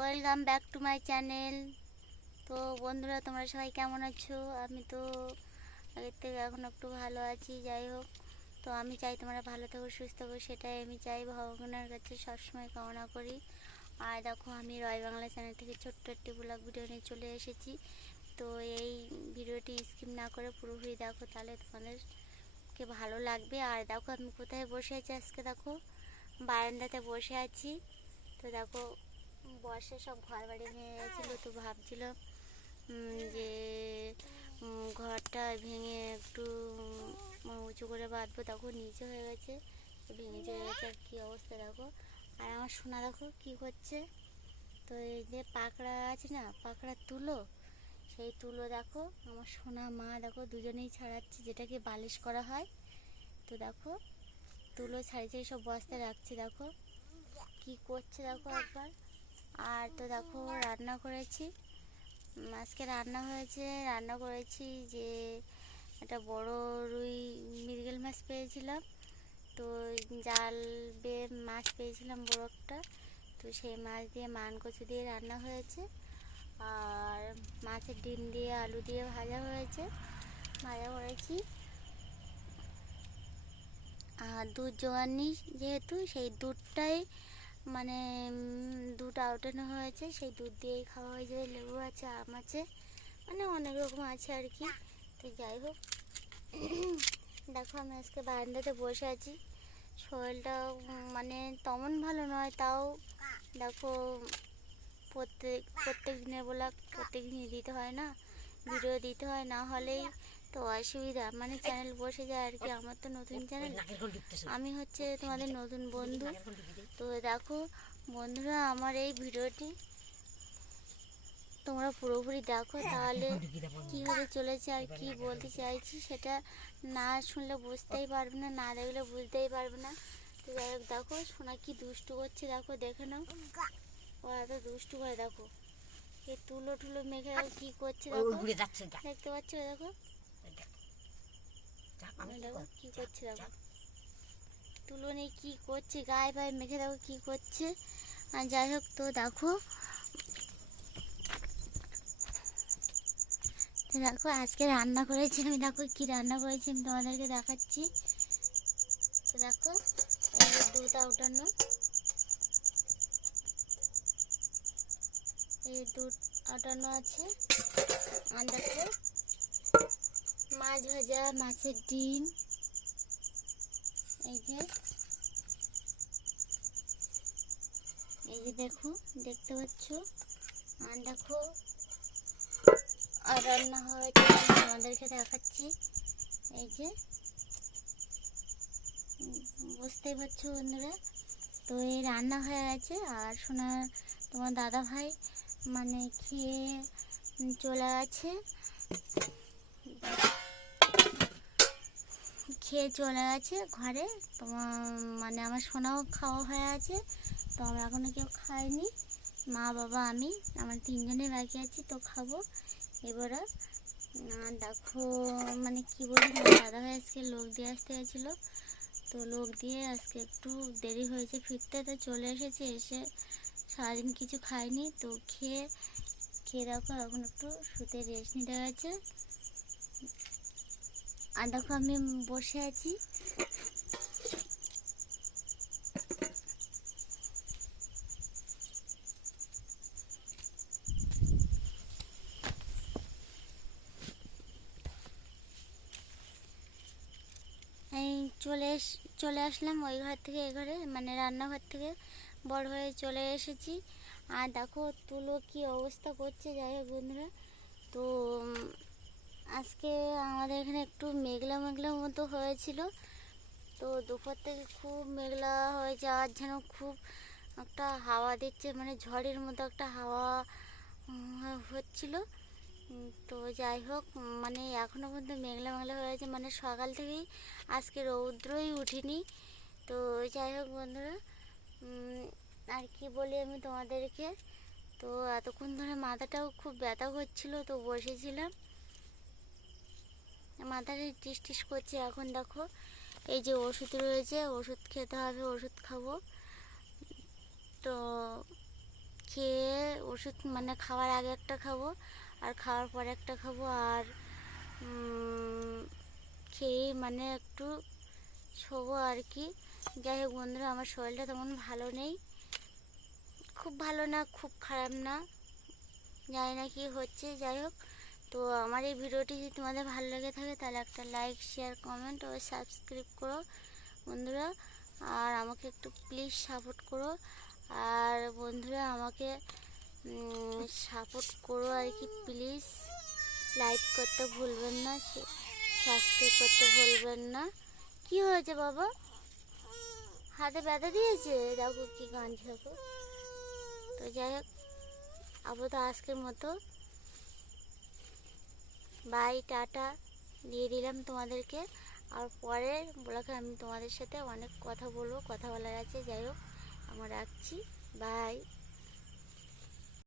Welcome back to my channel. তো বন্ধুরা, তোমরা সবাই কেমন আছো? আমি তো আগের থেকে এখন একটু ভালো আছি। যাই হোক, তো আমি চাই তোমরা ভালো থাকো, সুস্থ থাকো, সেটাই আমি চাই, ভগবানের কাছে সবসময় কামনা করি। আর দেখো, আমি রয় বাংলা চ্যানেল থেকে ছোট্ট একটি ব্লগ ভিডিও নিয়ে চলে এসেছি। তো এই ভিডিওটি স্কিপ না করে পুরোপুরি দেখো, তাহলে তোমাদেরকে ভালো লাগবে। আর দেখো, আমি কোথায় বসে আছি আজকে, দেখো বারান্দাতে বসে আছি। তো দেখো, বর্ষা সব ঘর বাড়ি ভেঙে গেছিলো, তো ভাবছিলাম যে ঘরটা ভেঙে একটু উঁচু করে বাঁধবো। দেখো নিচে হয়ে গেছে, ভেঙে চলে গেছে। আর কী অবস্থা দেখো। আর আমার সোনা দেখো কী করছে। তো এই যে পাকড়া আছে না, পাকড়া তুলো, সেই তুলো দেখো আমার সোনা মা দেখো দুজনেই ছাড়াচ্ছে, যেটাকে বালিশ করা হয়। তো দেখো তুলো ছাড়িয়ে সব বস্তায় রাখছি, দেখো কি করছে দেখো একবার। আর তো দেখো রান্না করেছি, আজকে রান্না করেছি যে একটা বড় রুই মৃগেল মাছ পেয়েছিলাম। তো জাল বেয়ে মাছ পেয়েছিলাম বড় একটা, তো সেই মাছ দিয়ে মান কচু দিয়ে রান্না হয়েছে। আর মাছের ডিম দিয়ে আলু দিয়ে ভাজা করেছি। আর দুধ জোগাননি যেহেতু, সেই দুধটাই মানে দুধ আউটানো হয়েছে, সেই দুধ দিয়েই খাওয়া হয়ে যাবে। লেবু আছে, আম আছে, মানে অনেক রকম আছে আর কি। তো যাই হোক, দেখো আমি আজকে বারান্দাতে বসে আছি। শরীরটা মানে তেমন ভালো নয়, তাও দেখো প্রত্যেক দিনের ব্লগ প্রত্যেক দিনই দিতে হয় না, ভিডিও দিতে হয়, না হলেই তো অসুবিধা, মানে চ্যানেল বসে যায় আর কি। আমার তো নতুন চ্যানেল, আমি হচ্ছে তোমাদের নতুন বন্ধু। তো দেখো বন্ধুরা, আমার এই ভিডিওটি তোমরা পুরোপুরি দেখো, তাহলে কী হতে চলেছে আর কি বলতে চাইছি সেটা না শুনলে বুঝতেই পারবে না, না দেখলে বুঝতেই পারবে না। তো যাই হোক, দেখো সোনা কি দুষ্টু করছে, দেখো দেখে নাও। ও এত দুষ্টু করে, দেখো এই তুলো টুলো মেখে দেখো কী করছে, দেখো দেখতে পাচ্ছ, দেখো দেখো কী করছে, দেখো তুলো নিয়ে কী করছে, গায়ে পায়ে মেখে দেখো কী করছে। আর যাই হোক, তো দেখো আজকে রান্না করেছি আমি, দেখো কি রান্না করেছি আমি তোমাদেরকে দেখাচ্ছি। তো দেখো এই দুধ আউটানো, এই দুধ আউটানো আছে। আর দেখো মাছ ভাজা, মাছের ডিম, এই যে দেখো দেখতে পাচ্ছ। আর দেখো আর রান্না হয়েছে তোমাদেরকে দেখাচ্ছি, এই যে বুঝতেই পারছো বন্ধুরা। তো এই রান্না হয়ে গেছে। আর তোমার দাদা ভাই মানে খেয়ে চলে গেছে, ঘরে। তোমার মানে আমার সোনাও খাওয়া হয়ে আছে, তো আমরা এখনও কেউ খাইনি, মা বাবা আমি, আমার তিনজনে বাকি আছি, তো খাবো এবারে। দেখো মানে কি বলি, দাদা ভাই আজকে লোক দিয়ে আসতে গেছিলো, তো লোক দিয়ে আজকে একটু দেরি হয়েছে ফিরতে, তো চলে এসেছে। এসে সারাদিন কিছু খাইনি, তো খেয়ে দেখো এখন একটু শুতে রেস্ট নিতে গেছে। আর দেখো আমি বসে আছি। এই চলে আসলাম ওই ঘর থেকে এই ঘরে, মানে রান্নাঘর থেকে বড় হয়ে চলে এসেছি। আর দেখো তুলো কি অবস্থা করছে। যাই হোক বন্ধুরা, তো আজকে আমাদের এখানে একটু মেঘলা মতো হয়েছিল, তো দুপুর থেকে খুব মেঘলা হয়ে যাওয়ার যেন খুব একটা হাওয়া দিচ্ছে, মানে ঝড়ের মতো একটা হাওয়া হচ্ছিল। তো যাই হোক, মানে এখনও পর্যন্ত মেঘলা হয়ে আছে, মানে সকাল থেকেই আজকে রৌদ্রই উঠিনি। তো যাই হোক বন্ধুরা, আর কি বলি আমি তোমাদেরকে, তো এতক্ষণ ধরে মাথাটাও খুব ব্যথা করছিল, তো বসেছিলাম, মাথাটা টিস করছে। এখন দেখো এই যে ওষুধ রয়েছে, ওষুধ খেতে হবে, ওষুধ খাবো। তো খেয়ে ওষুধ মানে খাওয়ার আগে একটা খাবো আর খাওয়ার পরে একটা খাবো, আর খেয়েই মানে একটু শোবো আর কি। যাই হোক বন্ধুরা, আমার শরীরটা তেমন ভালো নেই, খুব ভালো না খুব খারাপ না, জানি না কি হচ্ছে। যাই হোক, তো আমার এই ভিডিওটি যদি তোমাদের ভালো লেগে থাকে তাহলে একটা লাইক শেয়ার কমেন্ট ও সাবস্ক্রাইব করো বন্ধুরা, আর আমাকে একটু প্লিজ সাপোর্ট করো। আর বন্ধুরা আমাকে সাপোর্ট করো আর কি, প্লিজ লাইক করতে ভুলবেন না, সাবস্ক্রাইব করতে ভুলবেন না। কি হয়েছে বাবা, হাতে ব্যথা দিয়েছে? দেখো কি কাঁদছে দেখো। তো যাই হোক, আপাতত আজকের মতো বাই টাটা দিয়ে দিলাম তোমাদেরকে। আর পরের ব্লগে আমি তোমাদের সাথে অনেক কথা বলবো, কথা বলার আছে। যাই হোক, আমরা রাখছি, বাই।